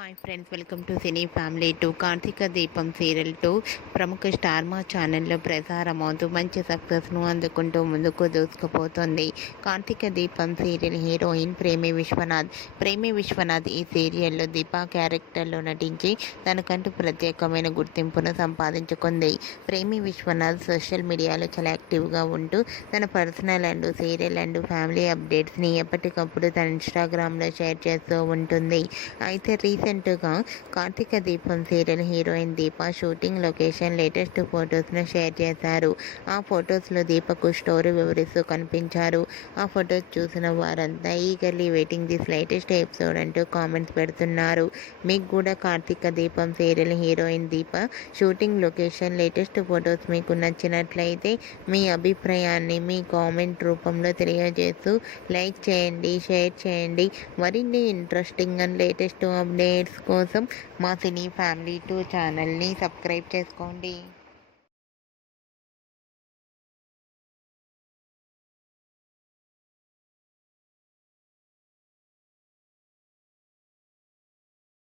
Hi friends, welcome to cine family 2. Karthika Deepam serial 2 ప్రముఖ star మా ఛానల్లో ప్రసారమవుతూ మంచి సక్సెస్ను అందుకుంటూ ముందుకు దూసుకుపోతుంది. కార్తీక దీపం సీరియల్ హీరోయిన్ ప్రేమి విశ్వనాథ్ ఈ సీరియల్లో దీపా క్యారెక్టర్లో నటించి తనకంటూ ప్రత్యేకమైన గుర్తింపును సంపాదించుకుంది. ప్రేమి విశ్వనాథ్ సోషల్ మీడియాలో చాలా యాక్టివ్గా ఉంటూ తన personal and serial and family అప్డేట్స్ని ఎప్పటికప్పుడు తన ఇన్స్టాగ్రామ్లో షేర్ చేస్తూ ఉంటుంది. అయితే రీసెంట్గా కార్తీక దీపం సీరియల్ హీరోయిన్ దీప షూటింగ్ లొకేషన్ లేటెస్ట్ ఫొటోస్ను షేర్ చేశారు. ఆ ఫొటోస్లో దీపకు స్టోరీ వివరిస్తూ కనిపించారు. ఆ ఫొటోస్ చూసిన వారంతా eagerly waiting this latest episode అంటూ కామెంట్స్ పెడుతున్నారు. మీకు కూడా కార్తీక దీపం సీరియల్ హీరోయిన్ దీప షూటింగ్ లొకేషన్ లేటెస్ట్ ఫొటోస్ మీకు నచ్చినట్లయితే మీ అభిప్రాయాన్ని మీ కామెంట్ రూపంలో తెలియజేస్తూ లైక్ చేయండి, షేర్ చేయండి. మరిన్ని ఇంట్రెస్టింగ్ అండ్ లేటెస్ట్ అప్డేట్స్ కోసం మా సినీ ఫ్యామిలీ 2 ఛానల్ని సబ్స్క్రైబ్ చేసుకోండి.